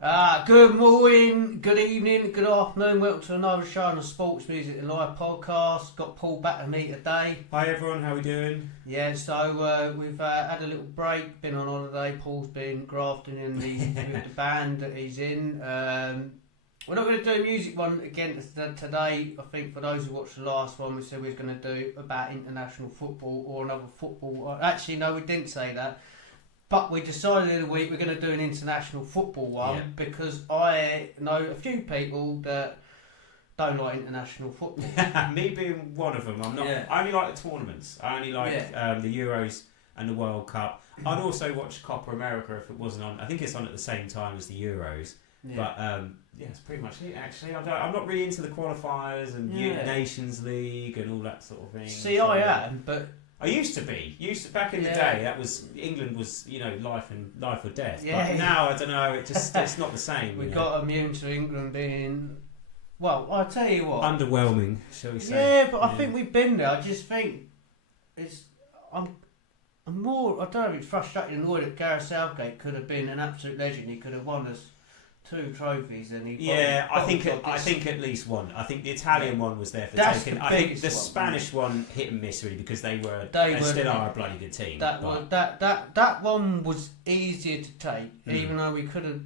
Good morning, good evening, good afternoon. Welcome to another show on the Sports Music and Live podcast. Got Paul back to me today. Hi everyone, how are we doing? Yeah, so we've had a little break, been on holiday. Paul's been grafting in with the band that he's in. We're not going to do a music one again today. I think for those who watched the last one, we said we were going to do about international football or another football. Actually, no, we didn't say that. But we decided in a week we're going to do an international football one because I know a few people that don't like international football. Me being one of them, I'm not. Yeah. I only like the tournaments. I only like the Euros and the World Cup. I'd also watch Copa America if it wasn't on. I think it's on at the same time as the Euros. Yeah. But it's pretty much it. Actually, I'm not really into the qualifiers and Nations League and all that sort of thing. See, I am, but. I used to back in the day. That was England was life or death. Yeah. But now I don't know. It's not the same. We got immune to England being. Well, I'll tell you what. Underwhelming, shall we say? Yeah, but I think we've been there. I just think it's. I'm more. I don't know if it's frustrating and annoyed that Gareth Southgate could have been an absolute legend. He could have won us 2 trophies, and he. I think at least one. I think the Italian one was there for taking. I think the Spanish one hit and miss really because they still are a bloody good team. That one was easier to take, even though we could have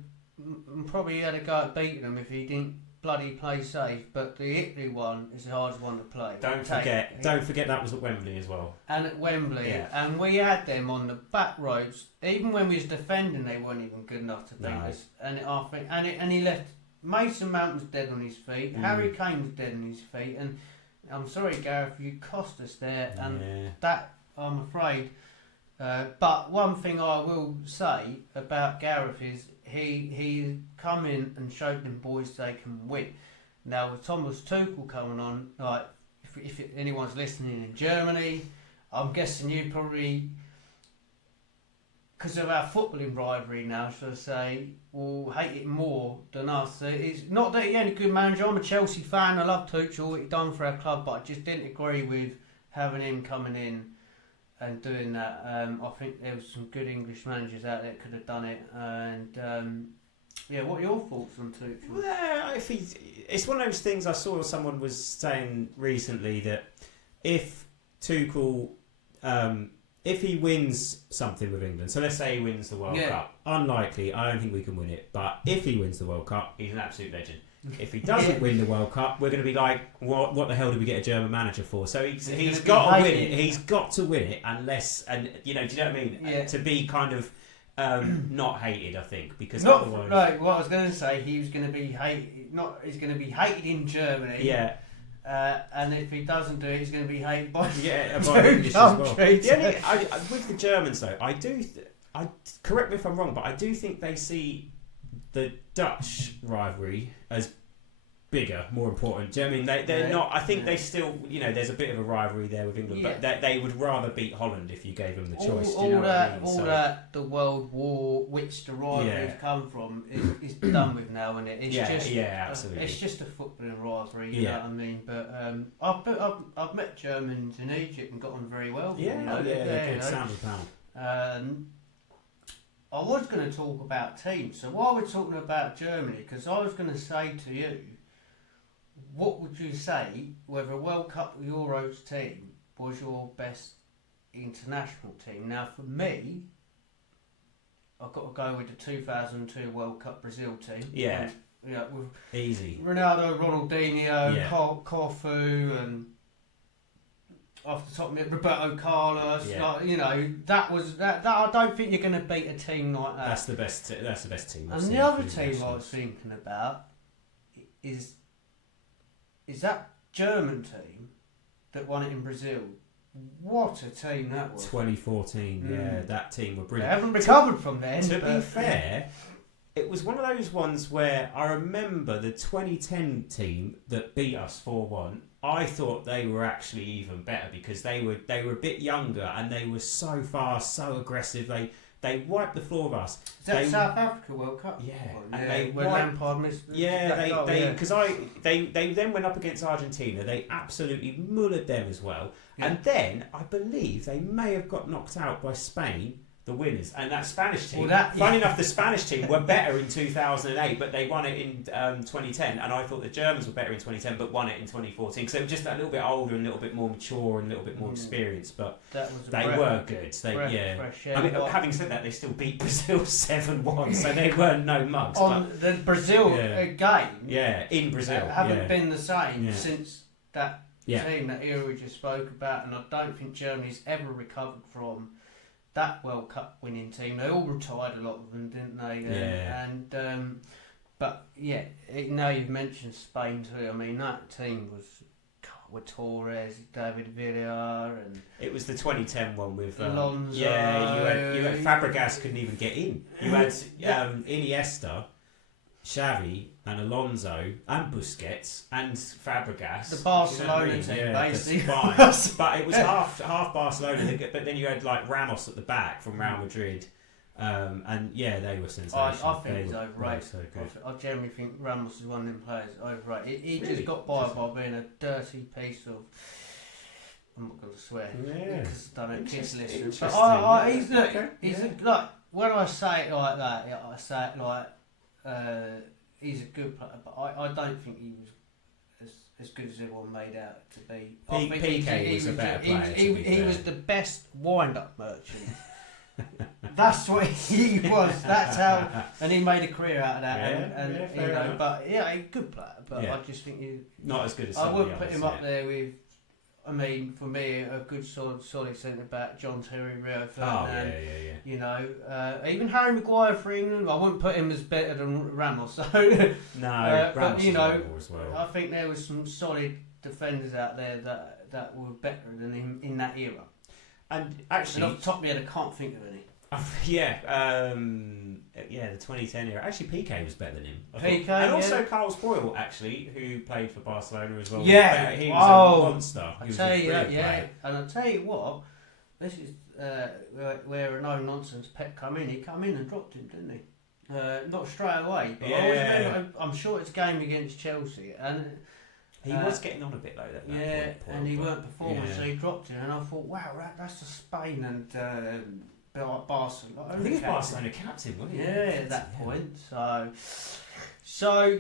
probably had a go at beating them if he didn't bloody play safe. But the Italy one is the hardest one to play. Don't forget that was at Wembley as well. And at Wembley, and we had them on the back roads. Even when we was defending, they weren't even good enough to beat us. And he left. Mason Mount was dead on his feet. Harry Kane was dead on his feet. And I'm sorry, Gareth, you cost us there. And that, I'm afraid. But one thing I will say about Gareth is he come in and showed them boys they can win. Now with Thomas Tuchel coming on, like if anyone's listening in Germany, I'm guessing you probably, because of our footballing rivalry now, should I say, will hate it more than us. It's not that he ain't a good manager. I'm a Chelsea fan. I love Tuchel, what he done for our club, but I just didn't agree with having him coming in and doing that. I think there was some good English managers out there that could have done it. And what are your thoughts on Tuchel? Well, it's one of those things. I saw someone was saying recently that if Tuchel, if he wins something with England, so let's say he wins the World Cup, unlikely. I don't think we can win it. But if he wins the World Cup, he's an absolute legend. If he doesn't win the World Cup, we're going to be like, what the hell did we get a German manager for? So he's got to win it. He's got to win it unless, and do you know what I mean? Yeah. To be kind of not hated, I think, because otherwise, right. What I was going to say, he was going to be hated. He's going to be hated in Germany. Yeah. And if he doesn't do it, he's going to be hated by by English as well. With the Germans though, I correct me if I'm wrong, but I do think they see the Dutch rivalry as bigger, more important. Do you know what I mean? They're not. I think they still, there's a bit of a rivalry there with England, but they would rather beat Holland if you gave them the choice. The World War, which the rivalries come from, is done with now, and it's absolutely. It's just a footballing rivalry. You know what I mean? But I've met Germans in Egypt and got on very well. They're good sound of pound. I was going to talk about teams. So while we're talking about Germany, because I was going to say to you, what would you say whether a World Cup or Euros team was your best international team? Now, for me, I've got to go with the 2002 World Cup Brazil team. Yeah. With easy. Ronaldo, Ronaldinho, Cafu, and off the top of it, Roberto Carlos. That was that. I don't think you're going to beat a team like that. That's the best team. And the other team I was thinking about is that German team that won it in Brazil. What a team that was! 2014. That team were brilliant. They haven't recovered from then. To be fair, it was one of those ones where I remember the 2010 team that beat us 4-1. I thought they were actually even better because they were a bit younger and they were so fast, so aggressive. They wiped the floor of us. Is that South Africa World Cup? Yeah, and when Lampard missed. They then went up against Argentina. They absolutely mullered them as well. Yeah. And then I believe they may have got knocked out by Spain. the winners. And that Spanish team, Well, funny enough, the Spanish team were better in 2008, but they won it in 2010. And I thought the Germans were better in 2010, but won it in 2014. So they were just a little bit older and a little bit more mature and a little bit more experienced. But they were good. Fresh air. I mean, having said that, they still beat Brazil 7-1, so they weren't no mugs. On the Brazil game, in Brazil, haven't been the same since that Yeah. team, that era we just spoke about, and I don't think Germany's ever recovered from that World Cup winning team. They all retired, a lot of them, didn't they? Yeah. And but yeah, now you've mentioned Spain too. I mean, that team was with Torres, David Villa, and it was the 2010 one with Alonso. Yeah, you had Fabregas couldn't even get in. You had Iniesta, Xavi, and Alonso, and Busquets, and Fabregas. The Barcelona team, basically. But it was half Barcelona. But then you had like Ramos at the back from Real Madrid, and they were sensational. I think he's overrated. So good. I generally think Ramos is one of them players overrated. He just got by being a dirty piece of. I'm not going to swear because I don't kids listen. But he's like when I say it like that, I say it like. He's a good player, but I don't think he was as good as everyone made out to be. PK was a better player. He was the best wind-up merchant. That's what he was. That's how, and he made a career out of that. But he's a good player. But I just think not as good as. I would put him up there with. I mean, for me, a good solid centre back, John Terry, Rio Ferdinand. You know, even Harry Maguire for England. I wouldn't put him as better than Ramos. So no, but you know, as well. I think there was some solid defenders out there that were better than him in that era. And actually, off the top of my head, I can't think of any. The 2010 era. Actually, PK was better than him. PK, and also Carlos Boyle, actually, who played for Barcelona as well. Yeah, he was a monster. I tell you that, and I tell you what, this is where a no nonsense Pep come in. He come in and dropped him, didn't he? Not straight away, but I always remember, I'm sure it's a game against Chelsea, and he was getting on a bit though. That point, and he weren't performing, so he dropped him, and I thought, wow, that's the Spain and. Barcelona. I think it's Barcelona captain, wasn't he? At that point. So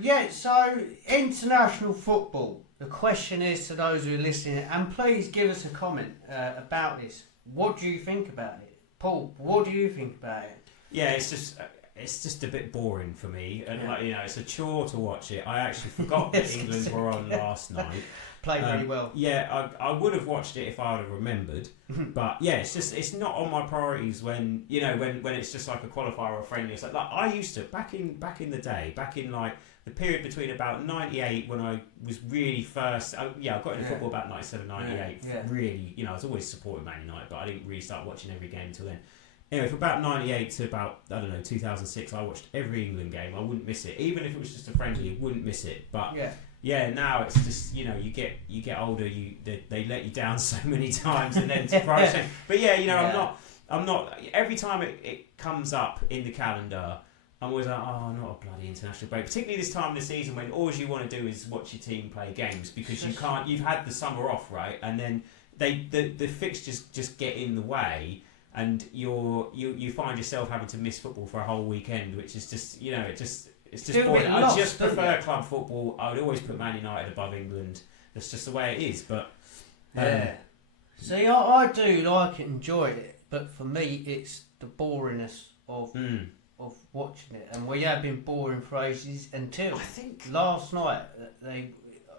international football. The question is to those who are listening, and please give us a comment about this. What do you think about it, Paul? What do you think about it? Yeah, it's just a bit boring for me, and it's a chore to watch it. I actually forgot that England were on last night. Played really well. Yeah, I would have watched it if I would have remembered. But yeah, it's not on my priorities when when it's just like a qualifier or a friendly. It's like I used to back in the day, back in like the period between about 98 when I was really first. I got into football about 97, 98. Really, I was always supporting Man United, but I didn't really start watching every game until then. Anyway, from about 98 to about 2006, I watched every England game. I wouldn't miss it, even if it was just a friendly. Wouldn't miss it, but. Yeah, now it's just you get older. They let you down so many times, and then But I'm not. Every time it comes up in the calendar, I'm always like, oh, not a bloody international break. Particularly this time of the season when all you want to do is watch your team play games because you can't. You've had the summer off, right? And then the fixtures just get in the way, and you find yourself having to miss football for a whole weekend, which is just It's just boring. I just prefer club football. I would always put Man United above England. That's just the way it is. But see, I do like it, enjoy it, but for me, it's the boringness of watching it. And we have been boring for ages until I think last night they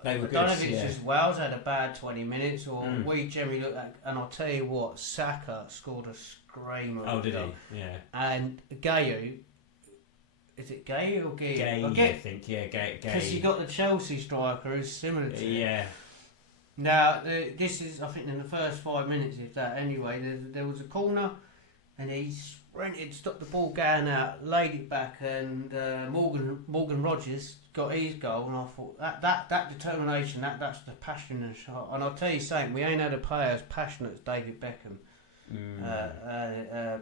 were good. I don't know if it's just Wales had a bad 20 minutes or we generally looked at. And I'll tell you what, Saka scored a screamer. Oh, did he? Yeah. And Gayu. Is it Gay or Gay? I think, Gay. Because you got the Chelsea striker who's similar to it. Now, this is, I think, in the first 5 minutes, if that, anyway, there was a corner, and he sprinted, stopped the ball going out, laid it back, and Morgan Rogers got his goal, and I thought, that determination, that's the passion and shot. And I'll tell you something, we ain't had a player as passionate as David Beckham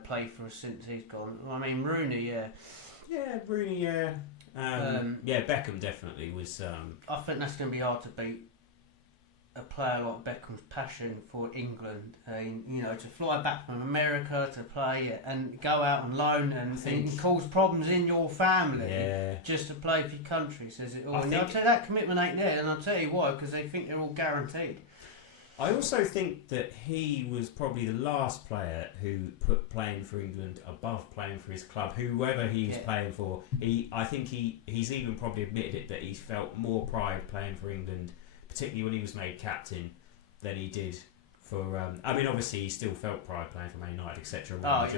play for us since he's gone. I mean, Rooney, Yeah, Rooney, Beckham definitely was. I think that's going to be hard to beat. a player like Beckham's passion for England, to fly back from America to play and go out on loan and cause problems in your family just to play for your country, says it all. And I'll tell you that commitment ain't there, and I'll tell you why, because they think they're all guaranteed. I also think that he was probably the last player who put playing for England above playing for his club, whoever he was playing for. I think he's even probably admitted it, that he felt more pride playing for England, particularly when he was made captain, than he did for. Obviously he still felt pride playing for Man United, etc. But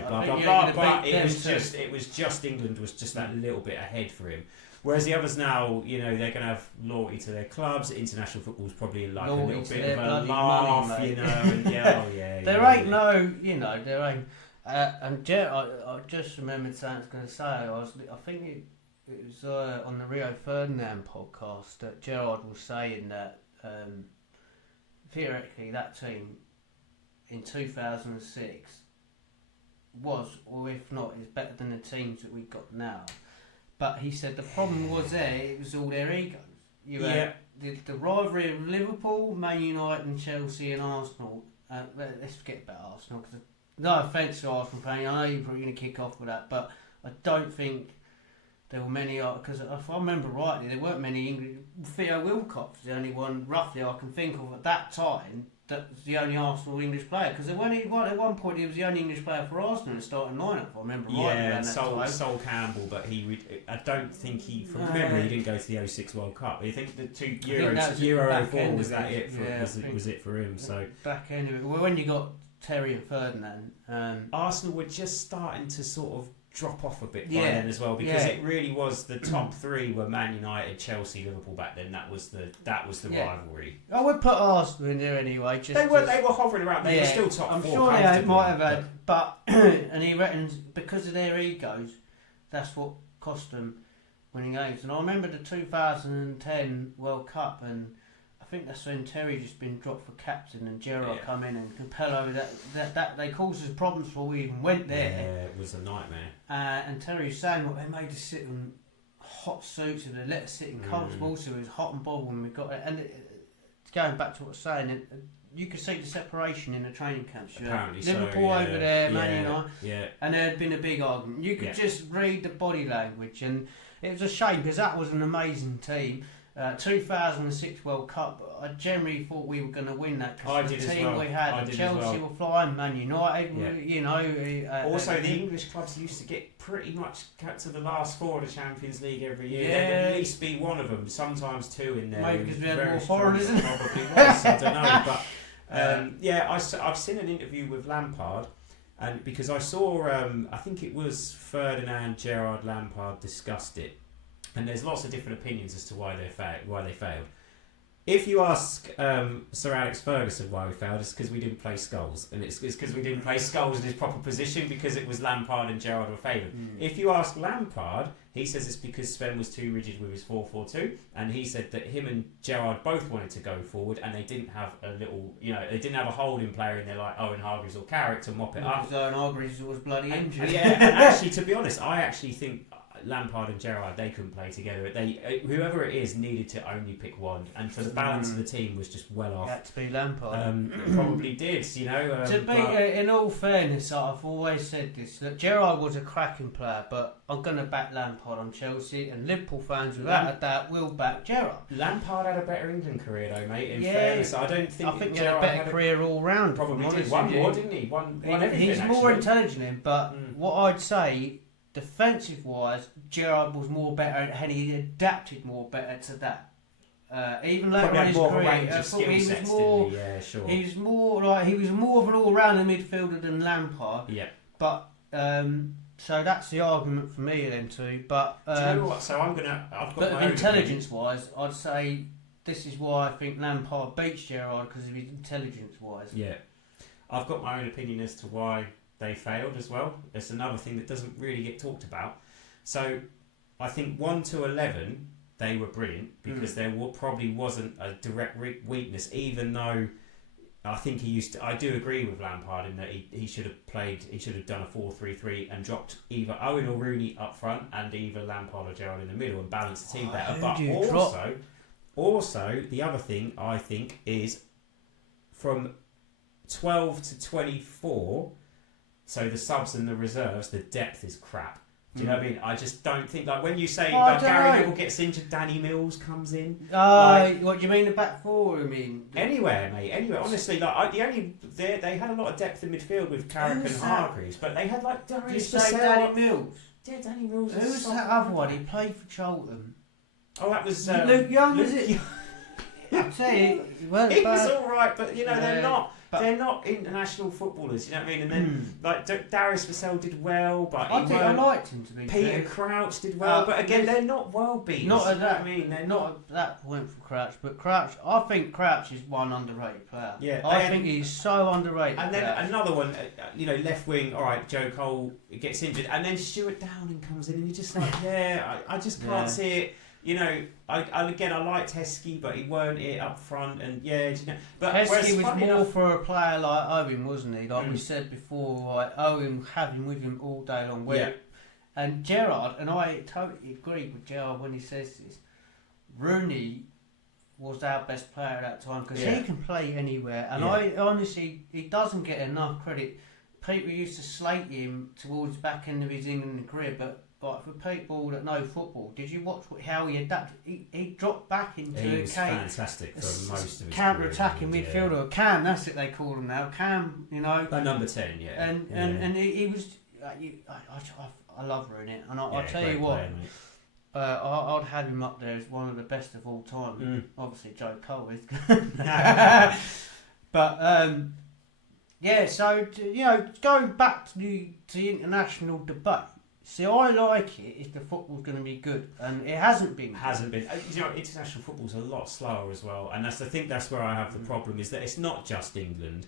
it was just England was just that little bit ahead for him. Whereas the others now, they're going to have loyalty to their clubs. International football's probably like loyalty a little bit of a laugh, money, and there ain't there ain't. And I just remembered something I was going to say. I think it was on the Rio Ferdinand podcast that Gerrard was saying that theoretically that team in 2006 was, or if not, is better than the teams that we've got now. But he said the problem was it was all their egos. You had the rivalry of Liverpool, Man United and Chelsea and Arsenal. Let's forget about Arsenal, because no offence to Arsenal fans, I know you're probably going to kick off with that, but I don't think there were many, because if I remember rightly, there weren't many English. Theo Wilcox was the only one, roughly, I can think of at that time, that was the only Arsenal English player, because at one point he was the only English player for Arsenal in the starting lineup, if I remember right. Sol Campbell, but I don't think he, from memory, he didn't go to the 06 World Cup. I think the Euro 04 was that it for, was it for him. So back end of it. Well, when you got Terry and Ferdinand, Arsenal were just starting to sort of drop off a bit by then as well, because it really was the top three were Man United, Chelsea, Liverpool back then. That was the rivalry. I would put Arsenal in there anyway. They were hovering around. They were still top I'm four. I'm sure they might have had, but and he reckons because of their egos, that's what cost them winning games. And I remember the 2010 World Cup, and I think that's when Terry just been dropped for captain and Gerrard come in, and Capello that they caused us problems before we even went there. Yeah, it was a nightmare. And Terry was saying what they made us sit in hot suits and they let us sit in comfortable, so it was hot and bothered when we got there. And going back to what I was saying, you could see the separation in the training camps. Apparently Liverpool over there, Man United, and there had been a big argument. You could just read the body language, and it was a shame because that was an amazing team. 2006 World Cup, I generally thought we were going to win that because the team we had, Chelsea were flying, Man United, also, the English clubs used to get pretty much to the last four of the Champions League every year. Yeah. There'd at least be one of them, sometimes two in there. Maybe because we had more foreigners, isn't it? Probably was, I don't know. But I've seen an interview with Lampard, and because I saw, I think it was Ferdinand, Gerrard, Lampard discussed it. And there's lots of different opinions as to why they failed. If you ask Sir Alex Ferguson why we failed, it's because we didn't play Scholes. And it's because we didn't play Scholes in his proper position, because it was Lampard and Gerrard were favoured. If you ask Lampard, he says it's because Sven was too rigid with his 4-4-2. And he said that him and Gerrard both wanted to go forward, and they didn't have they didn't have a holding player in there like Owen Hargreaves or Carrick to mop it up. Because Owen Hargreaves was bloody injured. And actually, to be honest, I actually think Lampard and Gerrard, they couldn't play together. Whoever it is needed to only pick one, and for the balance of the team was just well off. Had to be Lampard. Probably did, in all fairness, I've always said this, that Gerrard was a cracking player, but I'm going to back Lampard on Chelsea, and Liverpool fans without a doubt will back Gerrard. Lampard had a better England career though, mate, in fairness. I think he had a better career all round. Probably did. One more, didn't he? Won everything, he's more intelligent, but what I'd say, defensive wise, Gerrard was more better, and he adapted more better to that. Even later in his career, he was more of an all-rounder midfielder than Lampard. Yeah. But so that's the argument for me then too. But do you know what? So I've got my own intelligence-wise, I'd say this is why I think Lampard beats Gerrard, because of his intelligence-wise. Yeah. I've got my own opinion as to why they failed as well. It's another thing that doesn't really get talked about. So I think 1 to 11 they were brilliant, because there probably wasn't a direct weakness, even though I think I do agree with Lampard in that he should have done a 4-3-3 and dropped either Owen or Rooney up front and either Lampard or Gerrard in the middle and balanced the team better. But Also, the other thing I think is from 12 to 24, so the subs and the reserves, the depth is crap. Do you know what I mean? I just don't think, like, when you say I like don't Gary know. Neville gets injured, Danny Mills comes in. What do you mean the back four? I mean, Anywhere, mate. Anywhere. Honestly, like they had a lot of depth in midfield with Carrick and Who's that? Hargreaves, but they had like did you Darius say Vassell. Danny Mills? Yeah, Danny Mills. Who's that other one? He played for Charlton. Oh, that was Luke Young, Luke is it? Young. I tell you, well, He was all right, but you know they're Yeah, not. but- They're not international footballers. You know what I mean? And then like Darius Vassell did well, but I think I liked him to be Peter fair. Crouch did well, but again, this- they're not world beaters. Not at you know what that. I mean, they're Not at that point for Crouch, but Crouch. I think Crouch is one underrated player. Yeah, I think he's so underrated. And then player. another one, left wing. All right, Joe Cole gets injured, and then Stuart Downing comes in, and you're just like, I just can't Yeah. see it. You know, I liked Heskey, but he weren't it up front, and but whereas Heskey was funny more enough- for a player like Owen, wasn't he? Like we said before, like Owen having with him all day long. Yeah. And Gerrard, and I totally agree with Gerrard when he says this. Rooney was our best player at that time because Yeah. he can play anywhere, and Yeah. I honestly he doesn't get enough credit. People used to slate him towards the back end of his England career, but like for people that know football, did you watch how he adapted? He dropped back into he a was fantastic for most of his counter-attacking career, midfielder. Cam, that's what they call him now. Cam, you know. Number 10, yeah. And he was. I love Rooney, and I'll tell you what. I'd have him up there as one of the best of all time. Obviously, Joe Cole is. But yeah, so going back to the international debate. See, I like it if the football's going to be good, and it hasn't been. International football's a lot slower as well, and I think that's where I have the problem, is that it's not just England.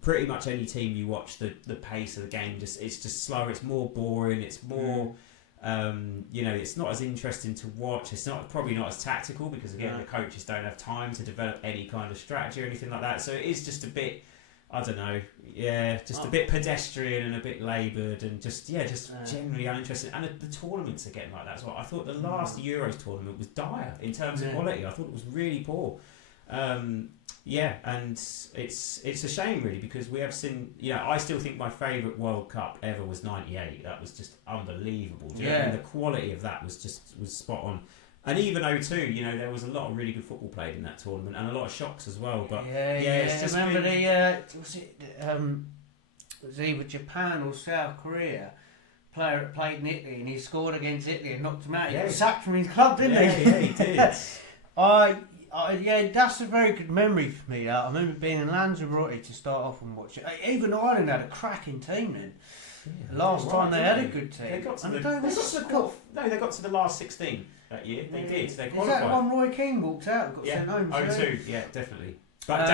Pretty much any team you watch, the pace of the game it's just slower. It's more boring. It's more, it's not as interesting to watch. It's probably not as tactical because again the coaches don't have time to develop any kind of strategy or anything like that. So it is just a bit. I don't know, a bit pedestrian and a bit laboured and just generally uninteresting. And the tournaments are getting like that as well. I thought the last Euros tournament was dire in terms of quality. I thought it was really poor. And it's a shame really because we have seen, I still think my favourite World Cup ever was '98. That was just unbelievable. Do you know what I mean? The quality of that was spot on. And even 02, there was a lot of really good football played in that tournament and a lot of shocks as well. But it's just remember it was either Japan or South Korea player that played in Italy and he scored against Italy and knocked him out. He got sacked from his club, didn't he? Yeah, he did. That's a very good memory for me. I remember being in Lanzarote to start off and watch it. Even Ireland had a cracking team then. Last time they had a good team. They got to the last 16 that year. They did. They Is qualified. that one Roy Keane walked out and got sent home? 02, yeah, definitely. But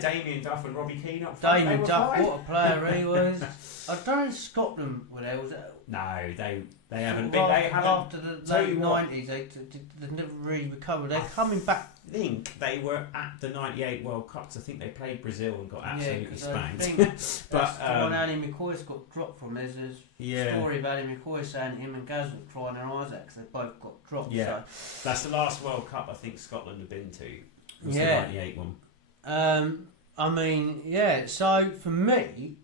Damien Duff and Robbie Keane up front. Damien Duff, what a player he was. I don't know if Scotland were there. Was it? No, they haven't been. After the late 90s, they never really recovered. They're coming back. I think they were at the '98 World Cups. I think they played Brazil and got absolutely spanked. I think that's the one Ali McCoy's got dropped from. There's a story of Ali McCoy saying him and Gaz were crying their eyes out because they both got dropped. Yeah, so. That's the last World Cup I think Scotland have been to. Was the '98 one. I mean, so for me,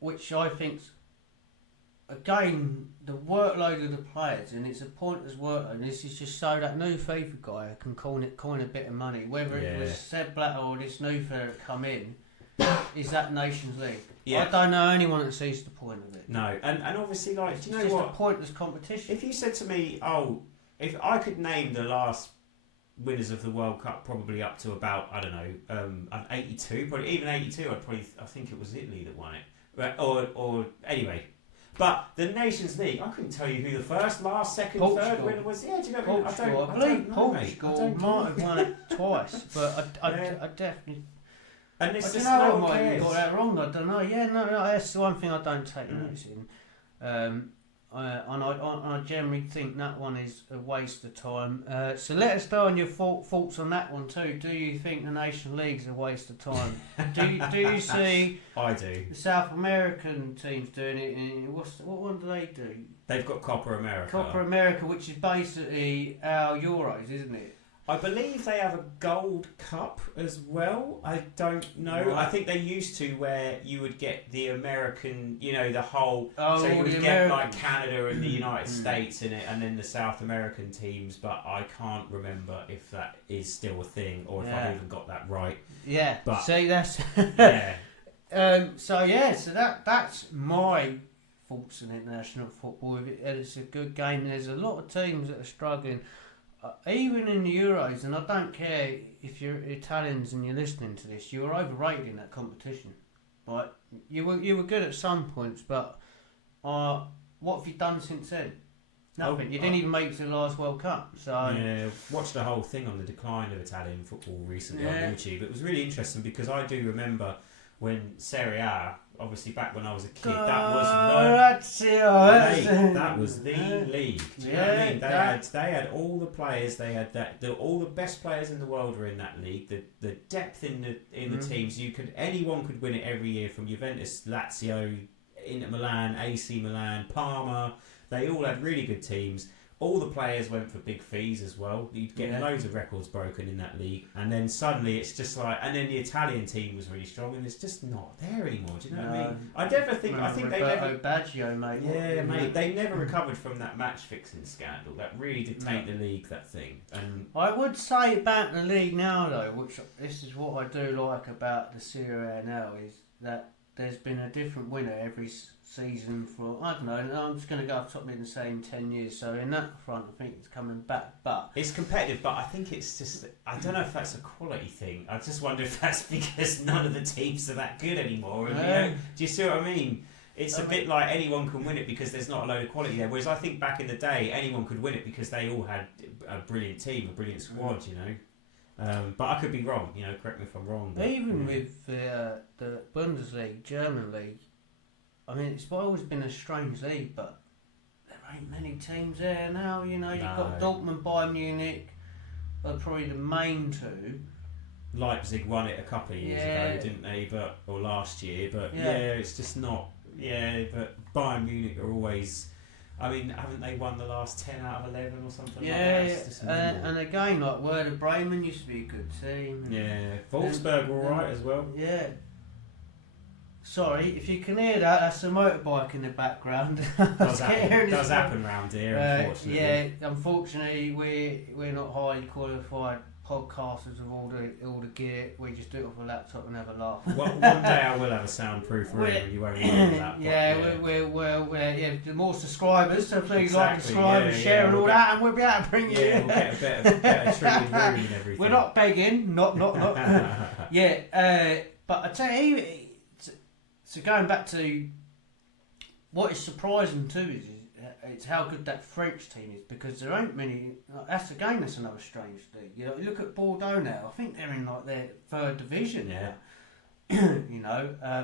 which I think's again the workload of the players, and it's a pointless workload. And this is just so that new FIFA guy can coin a bit of money, whether it was Seb Blatter or this new fella that come in, is that Nations League. I don't know anyone that sees the point of it. No, and obviously, like, do you know it's what? Just a pointless competition. If you said to me, if I could name the last winners of the World Cup probably up to about, I don't know, 82, probably even 82, I think it was Italy that won it, or anyway. But the Nations League, I couldn't tell you who the first, last, second, third winner was. Yeah, do you know what I mean? I believe Portugal might have won it twice, but I definitely. And this is I might have got that wrong. I don't know. Yeah, no, that's the one thing I don't take notice in. And I generally think that one is a waste of time. So let us know on your thoughts on that one too. Do you think the Nation League's a waste of time? do you see? I do. The South American teams doing it. And what one do they do? They've got Copa America. Copa America, which is basically our Euros, isn't it? I believe they have a Gold Cup as well. I don't know. Right. I think they used to, where you would get the American, the whole. Oh, So you all would the get like Americans. Canada and the United States in it, and then the South American teams. But I can't remember if that is still a thing or if Yeah. I've even got that right. Yeah. But- See, that's. Yeah. So that's my thoughts on international football. It's a good game. There's a lot of teams that are struggling, even in the Euros. And I don't care if you're Italians and you're listening to this. You were overrated in that competition, right? You were good at some points, but what have you done since then? Nothing. You didn't even make it to the last World Cup. So Yeah, watched the whole thing on the decline of Italian football recently on YouTube. It was really interesting because I do remember when Serie A, obviously back when I was a kid, that was the league. Do you know what I mean? They had all the players. They had all the best players in the world were in that league. The depth in the teams. Anyone could win it every year, from Juventus, Lazio, Inter Milan, AC Milan, Parma. They all had really good teams. All the players went for big fees as well. You'd get loads of records broken in that league, and then suddenly it's just like, and then the Italian team was really strong, and it's just not there anymore. Do you know what I mean? I think they never. Baggio, mate. Yeah, mate. They never recovered from that match fixing scandal. That really did taint the league. That thing. And I would say about the league now, though, which this is what I do like about the Serie A now, is that there's been a different winner every season for, I don't know, I'm just going to go off top of the same 10 years, so in that front I think it's coming back, but it's competitive, but I think it's just, I don't know if that's a quality thing. I just wonder if that's because none of the teams are that good anymore. And, do you see what I mean? It's a bit like anyone can win it because there's not a load of quality there, whereas I think back in the day anyone could win it because they all had a brilliant team, a brilliant squad, but I could be wrong, correct me if I'm wrong. But, even with the Bundesliga, German league, I mean, it's always been a strange league, but there ain't many teams there now. You've got Dortmund, Bayern Munich, are probably the main two. Leipzig won it a couple of years ago, didn't they? Or last year, but it's just not. Yeah, but Bayern Munich are always. I mean, haven't they won the last 10 out of 11 or something like that? Yeah, and again, like Werder Bremen used to be a good team. Yeah, Wolfsburg were alright as well. Yeah. Sorry, if you can hear that, that's a motorbike in the background. Does happen round here, unfortunately. Yeah, unfortunately, we're not highly qualified podcasters with all the gear. We just do it off a laptop and have a laugh. One day I will have a soundproof room and you won't remember that. We're the more subscribers, so please like, subscribe, and share and all that, and we'll be able to bring you. Yeah, we'll get a better treated room and everything. We're not begging, not. But I tell you, so going back to what is surprising too is it's how good that French team is, because there aren't many. That's another strange thing. You look at Bordeaux now. I think they're in like their third division. Yeah.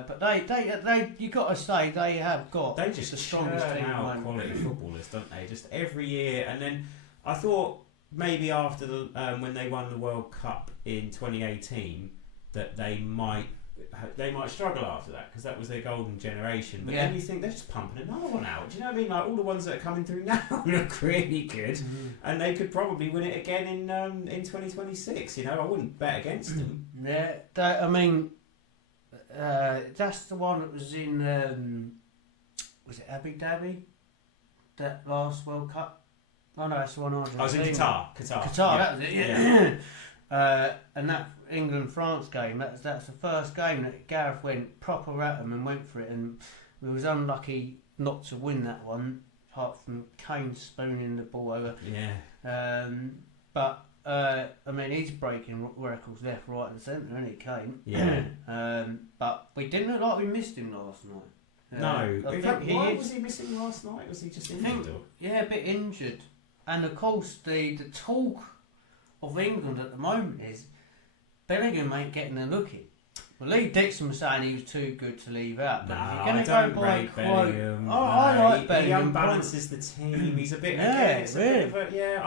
But they you got to say they have got. They just the strongest team out quality footballers, don't they? Just every year. And then I thought maybe after when they won the World Cup in 2018 that they might struggle after that, because that was their golden generation. But then you think they're just pumping another one out. Do you know what I mean? Like all the ones that are coming through now look really good, and they could probably win it again in 2026. I wouldn't bet against them. Yeah, that's the one that was in. Was it Abu Dhabi? That last World Cup? Oh no, that's the one Argentina. I was in Qatar. Qatar, that was it. Yeah. And that England-France game, that's the first game that Gareth went proper at them and went for it, and we was unlucky not to win that one, apart from Kane spooning the ball over. Yeah. But he's breaking records left, right, and centre, isn't he, Kane? Yeah. But we didn't look like we missed him last night. No. In fact, why was he missing last night? Was he just injured? Yeah, a bit injured. And of course, the talk of England at the moment is Bellingham ain't getting a look in. Well, Lee Dixon was saying he was too good to leave out. But I don't rate Bellingham. I like Bellingham. He unbalances the team. He's a bit. I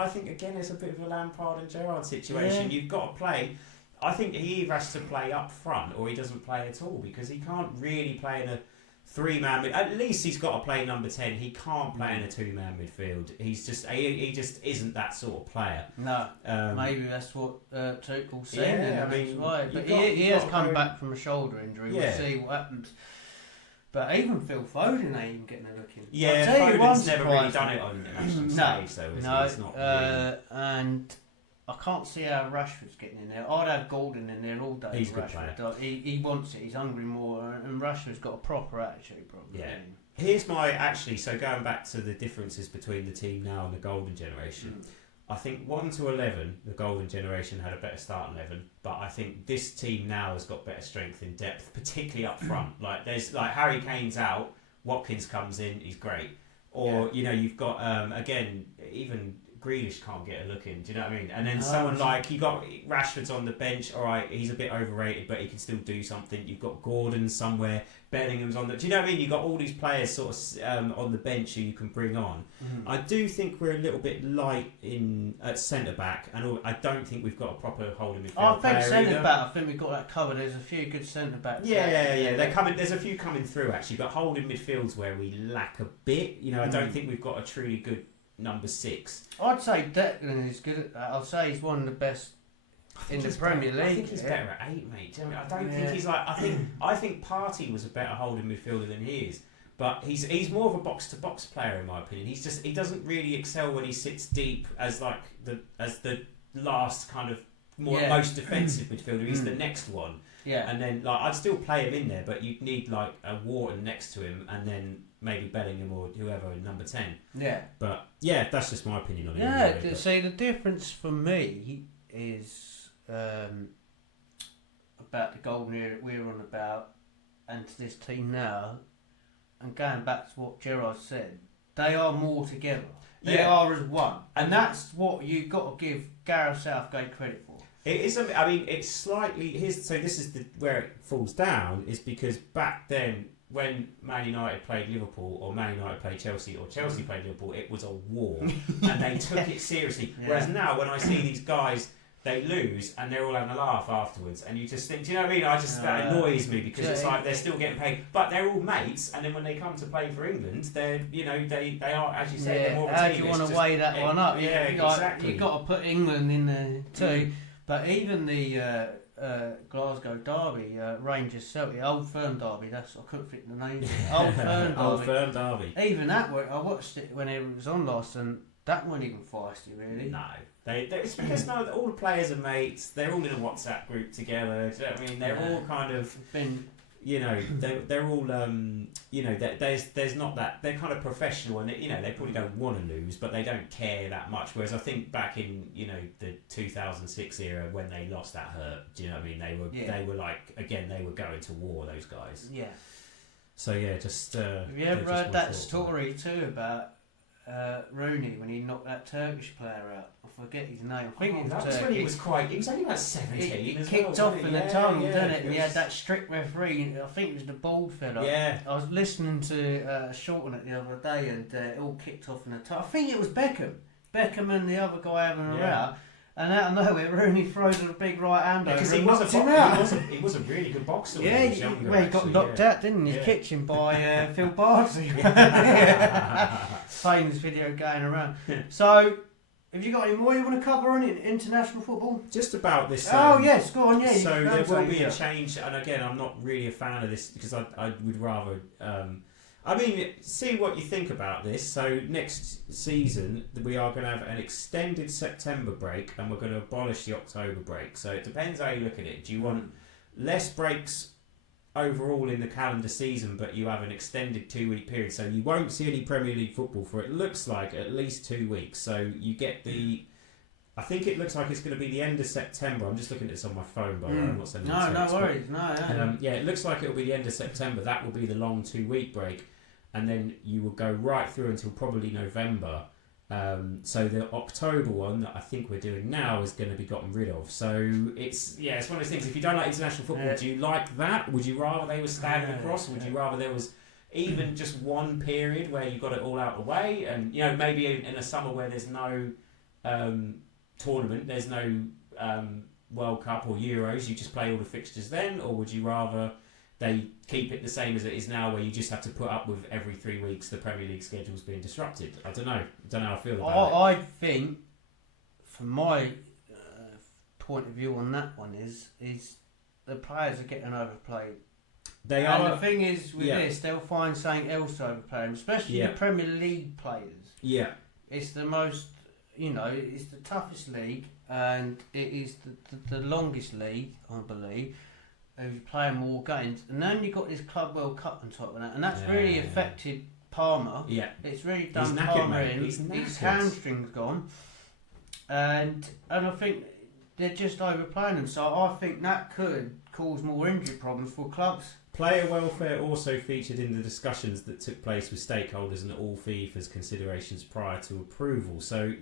think again it's a bit of a Lampard and Gerrard situation. You've got to play. I think he either has to play up front or he doesn't play at all, because he can't really play in a 3-man mid. At least he's got to play number 10. He can't play in a 2-man midfield. He just isn't that sort of player. No, maybe that's what Tuchel said. Yeah, I mean, right. But he has come back from a shoulder injury. We'll see what happens. But even Phil Foden ain't even getting a look in. Yeah, Foden's never really done it on the national stage, though. It's not really. And I can't see how Rashford's getting in there. I'd have Gordon in there all day. He's a good player. He wants it. He's hungry more, and Rashford's got a proper attitude problem. Yeah. Here's so going back to the differences between the team now and the golden generation. I think 1 to 11, the golden generation had a better starting 11, but I think this team now has got better strength in depth, particularly up front. There's Harry Kane's out, Watkins comes in, he's great. Or you've got again, even Grealish can't get a look in. Do you know what I mean? And then someone you got Rashford's on the bench. All right, he's a bit overrated, but he can still do something. You've got Gordon somewhere. Bellingham's on the. Do you know what I mean? You've got all these players sort of on the bench who you can bring on. I do think we're a little bit light at centre back, and I don't think we've got a proper holding midfield. I think centre back. I think we've got that covered. There's a few good centre backs. Yeah. They're coming. There's a few coming through actually, but holding midfields where we lack a bit. I don't think we've got a truly good number 6. I'd say Declan is good at that. I'll say he's one of the best in the Premier League. I think he's better at 8, mate. Do you know what I mean? I don't think he's like. I think Partey was a better holding midfielder than he is, but he's more of a box to box player in my opinion. He doesn't really excel when he sits deep as the last kind of most defensive midfielder. He's the next one. Yeah. And then I'd still play him in there, but you'd need a Wharton next to him, and then maybe Bellingham or whoever in number 10. Yeah. But yeah, that's just my opinion on it. Yeah. Anyway, see, the difference for me is about the golden era that we're on about, and to this team now, and going back to what Gerrard said, they are more together. They are as one, and that's what you've got to give Gareth Southgate credit for. It is. I mean, it's slightly. So this is where it falls down is because back then, when Man United played Liverpool, or Man United played Chelsea, or Chelsea played Liverpool, it was a war, and they took it seriously. Yeah. Whereas now, when I see these guys, they lose and they're all having a laugh afterwards, and you just think, do you know what I mean? That annoys me because it's like they're still getting paid, but they're all mates, and then when they come to play for England, they're they are, as you say, they're more of a team. How do you want to weigh that one up? Yeah, exactly. You've got to put England in there too. But even the Glasgow derby, Rangers Celtic, Old Firm derby, I couldn't think the name. Old Firm derby. Old Firm derby. Even that, I watched it when it was on last, and that wasn't even feisty, really. No. It's because all the players are mates, they're all in a WhatsApp group together, do you know what I mean? They're all kind of... they're all there's not that, they're kind of professional, and they probably don't want to lose, but they don't care that much. Whereas I think back in the 2006 era, when they lost, that hurt. Do you know what I mean? They were like, again, they were going to war, those guys. Yeah. So just have you ever heard that story too about Rooney when he knocked that Turkish player out? I forget his name. I think that was when he was only about 17. He kicked off in the tunnel, didn't it? And he had that strict referee. I think it was the bald fella. Yeah. I was listening to Shorten it the other day, and it all kicked off in the tunnel. I think it was Beckham and the other guy having a row. And out of nowhere, Rooney throws a big right hand over because he was a really good boxer. He got knocked out, didn't he? In his kitchen by Phil Bardsley. Famous video going around. So, have you got any more you want to cover on international football? Just about this. Yes, go on. Yeah. So there will be a change, and again, I'm not really a fan of this because I would rather. See what you think about this. So next season we are going to have an extended September break, and we're going to abolish the October break. So it depends how you look at it. Do you want less breaks overall in the calendar season, but you have an extended 2-week period? So you won't see any Premier League football for it looks like at least 2 weeks. So you get I think it looks like it's going to be the end of September. I'm just looking at this on my phone, by the way. I'm not sending No worries. It looks like it will be the end of September. That will be the long 2-week break. And then you will go right through until probably November. So the October one that I think we're doing now is going to be gotten rid of. So it's one of those things. If you don't like international football, do you like that? Would you rather they were staggered across? Would you rather there was even just one period where you got it all out of the way? And maybe in a summer where there's no tournament, there's no World Cup or Euros, you just play all the fixtures then? Or would you rather they keep it the same as it is now, where you just have to put up with every 3 weeks the Premier League schedule's being disrupted. I don't know how I feel about it. I think, from my point of view on that one, is the players are getting overplayed. They and are. the thing is, with this, they'll find something else to overplay them, especially the Premier League players. Yeah. It's the most, it's the toughest league, and it is the longest league, I believe, who's playing more games. And then you've got this Club World Cup on top of that, and that's really affected Palmer. Yeah. It's really done knackered, Palmer mate. in. His hamstring's gone. And I think they're just overplaying them. So I think that could cause more injury problems for clubs. Player welfare also featured in the discussions that took place with stakeholders and all FIFA's considerations prior to approval. So,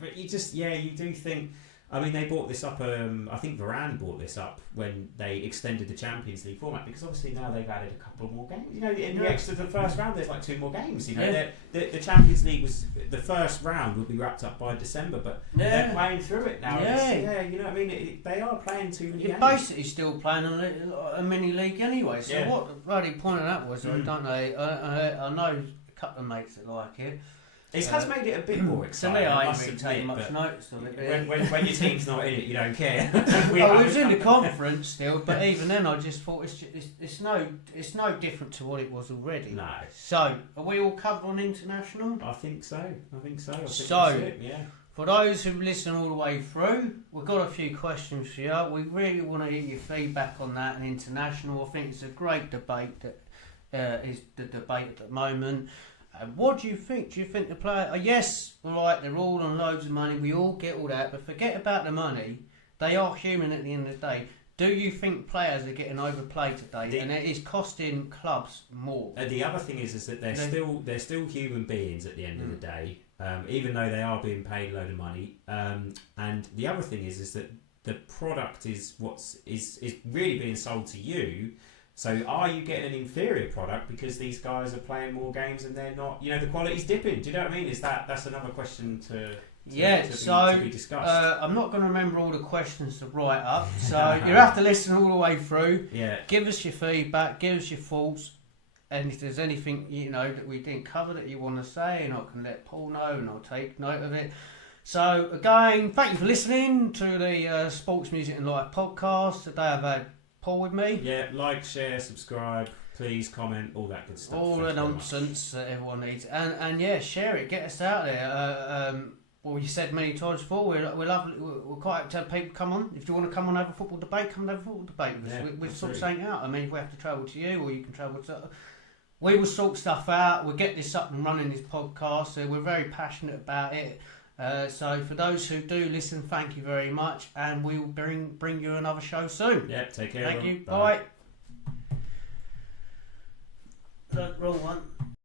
but you do think. I mean, they brought this up. I think Varane brought this up when they extended the Champions League format, because obviously now they've added a couple more games. In the extra the first round, there's like 2 more games. The Champions League was the first round would be wrapped up by December, but they're playing through it now. You know what I mean. They are playing too many games. You're basically still playing a mini league anyway. So what the bloody point of that was, I don't know. I know a couple of mates that like it. It has made it a bit more exciting. I ain't really taking much notice of it. When your team's not in it, you don't care. We was in the conference still, but even then, I just thought it's no different to what it was already. No. So, are we all covered on international? I think so. For those who listen all the way through, we've got a few questions for you. We really want to hear your feedback on that and international. I think it's a great debate that is the debate at the moment. What do you think? Do you think the player... yes, right, they're all on loads of money. We all get all that. But forget about the money. They are human at the end of the day. Do you think players are getting overplayed today? And it is costing clubs more. The other thing is that they're still human beings at the end of the day, even though they are being paid a load of money. And the other thing is that the product is is really being sold to you. So are you getting an inferior product because these guys are playing more games and they're not? The quality's dipping. Do you know what I mean? That's another question to be discussed. I'm not going to remember all the questions to write up, so you have to listen all the way through. Yeah. Give us your feedback. Give us your thoughts. And if there's anything that we didn't cover that you want to say, and I can let Paul know, and I'll take note of it. So again, thank you for listening to the Sports Music and Life podcast. Today I've had Paul with me. Yeah, like, share, subscribe, please comment, all that good stuff. All the nonsense that everyone needs, and share it, get us out there. Well, you said many times before, we're lovely. We're quite happy to have people come on. If you want to come on and have a football debate, come and have a football debate with us. We'll sort something out. I mean, if we have to travel to you, or you can travel to. We will sort stuff out. We'll get this up and running, this podcast. So we're very passionate about it. So for those who do listen, thank you very much, and we'll bring you another show soon. Yeah, take care. Thank you. Bye. Wrong one.